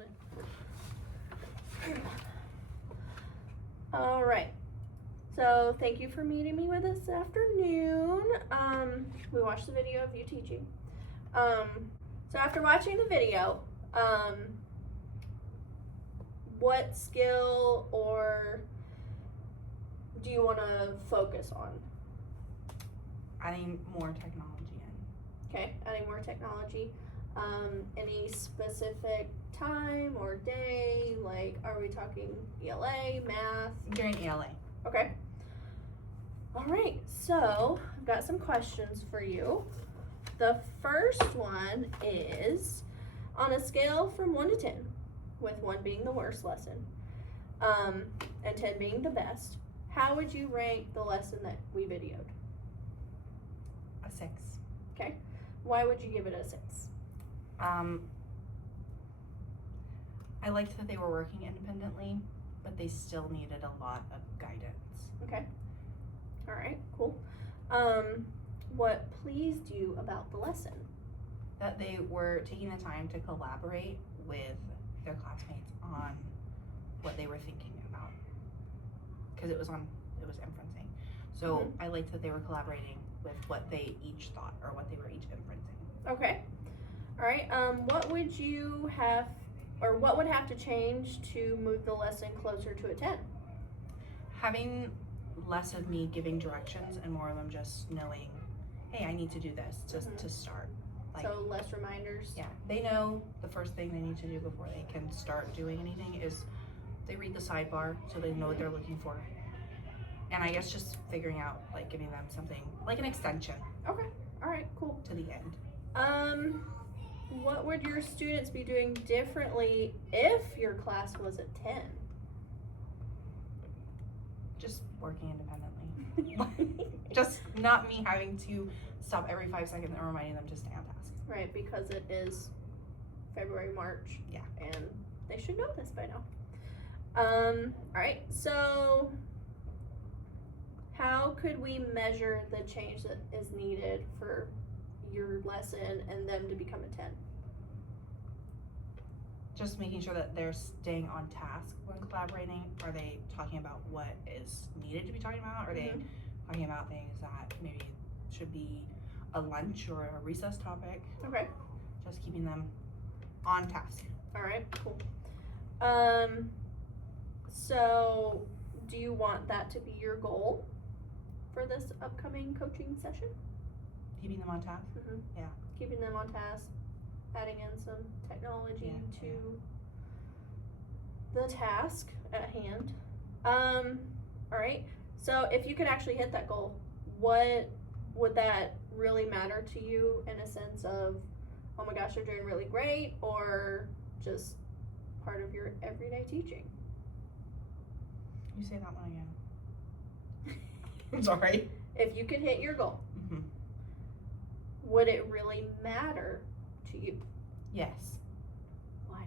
on it. All right. So thank you for meeting me with this afternoon. We watched the video of you teaching. So after watching the video, what skill or do you want to focus on? Adding more technology in. Okay, adding more technology. Any specific time or day? Like, are we talking ELA, math? During ELA. Okay. All right, so I've got some questions for you. The first one is, on a scale from 1 to 10, with 1 being the worst lesson, and 10 being the best, how would you rank the lesson that we videoed? A 6. Okay. Why would you give it a 6? I liked that they were working independently, but they still needed a lot of guidance. Okay. All right, cool. What pleased you about the lesson? That they were taking the time to collaborate with their classmates on what they were thinking about, because it was inferencing. So I liked that they were collaborating with what they each thought or what they were each inferencing. Okay. All right. What would you have, or what would have to change to move the lesson closer to a 10? Having less of me giving directions and more of them just knowing, hey, I need to do this to start. Like, so less reminders. Yeah, they know the first thing they need to do before they can start doing anything is they read the sidebar so they know what they're looking for. And I guess just figuring out, like, giving them something like an extension. Okay. All right. Cool. To the end. What would your students be doing differently if your class was a 10? Just working independently. Just not me having to stop every 5 seconds and reminding them to stay on task. Right, because it is February, March. Yeah. And they should know this by now. All right, so how could we measure the change that is needed for your lesson and them to become a 10? Just making sure that they're staying on task when collaborating. Are they talking about what is needed to be talking about? Are they talking about things that maybe should be a lunch or a recess topic? Okay. Just keeping them on task. All right, cool. So do you want that to be your goal for this upcoming coaching session? Keeping them on task? Yeah. Keeping them on task, adding in some technology to the task at hand. All right, so if you could actually hit that goal, what would that really matter to you in a sense of, oh my gosh, they're doing really great, or just part of your everyday teaching? You say that one again. I'm sorry. If you could hit your goal, would it really matter to you? Yes. Why?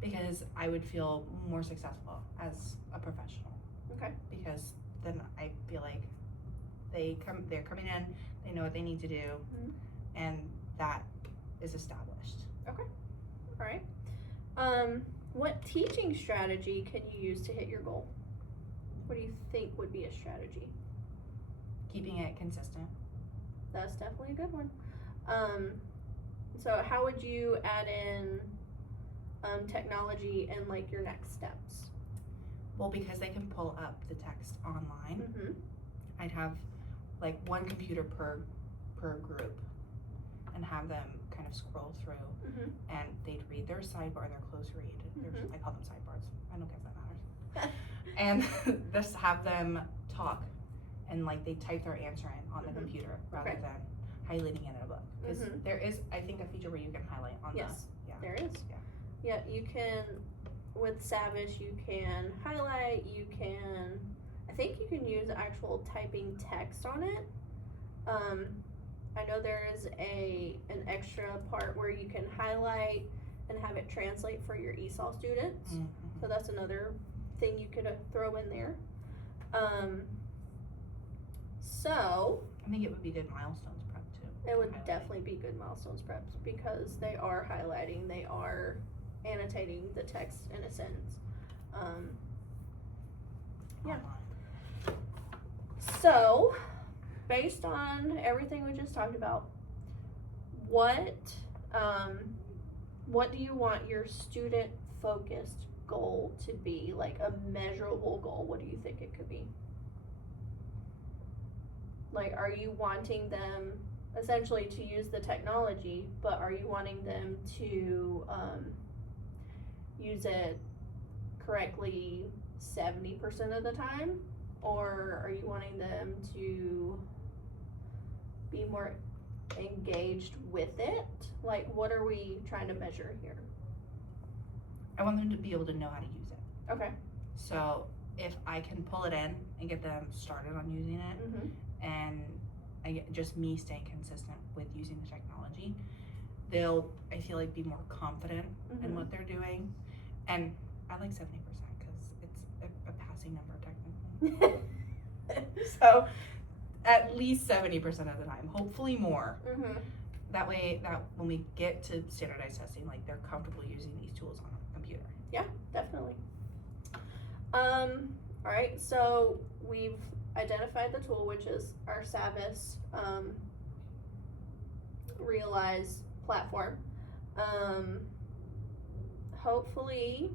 Because I would feel more successful as a professional. Okay. Because then I feel like they're coming in, they know what they need to do, and that is established. Okay. All right. What teaching strategy can you use to hit your goal? What do you think would be a strategy? Keeping it consistent. That's definitely a good one. So how would you add in technology and like your next steps? Well, because they can pull up the text online, I'd have like one computer per group and have them kind of scroll through and they'd read their sidebar, their close read. I call them sidebars. I don't guess that matters. And just have them talk and like they type their answer in on the computer rather than highlighting it in a book. Because there is, I think, a feature where you can highlight on there is. Yeah, you can, with Savage, you can highlight, you can, I think you can use actual typing text on it. I know there is an extra part where you can highlight and have it translate for your ESOL students. So that's another thing you could throw in there. So I think it would be good milestones prep too. It would definitely be good milestones preps because they are highlighting, they are annotating the text in a sentence. Yeah. Online. So, based on everything we just talked about, what do you want your student focused goal to be? Like a measurable goal, what do you think it could be? Like, are you wanting them essentially to use the technology, but are you wanting them to use it correctly 70% of the time? Or are you wanting them to be more engaged with it? Like, what are we trying to measure here? I want them to be able to know how to use it. Okay. So if I can pull it in and get them started on using it, Mm-hmm. and just me staying consistent with using the technology, they'll, I feel like, be more confident in what they're doing. And I like 70% because it's a passing number technically. So at least 70% of the time, hopefully more. Mm-hmm. That way, that when we get to standardized testing, like, they're comfortable using these tools on a computer. Yeah, definitely. All right, so we've identified the tool, which is our Savvis Realize platform. Hopefully,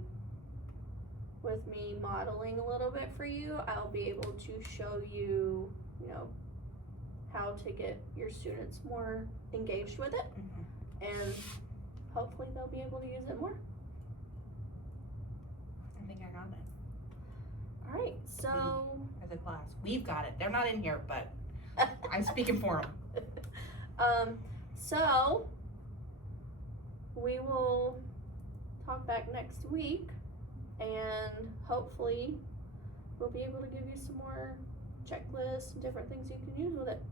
with me modeling a little bit for you, I'll be able to show you, how to get your students more engaged with it, and hopefully they'll be able to use it more. I think I got it. All right, so as a class, we've got it. They're not in here, but I'm speaking for them. So we will talk back next week, and hopefully we'll be able to give you some more checklists and different things you can use with it.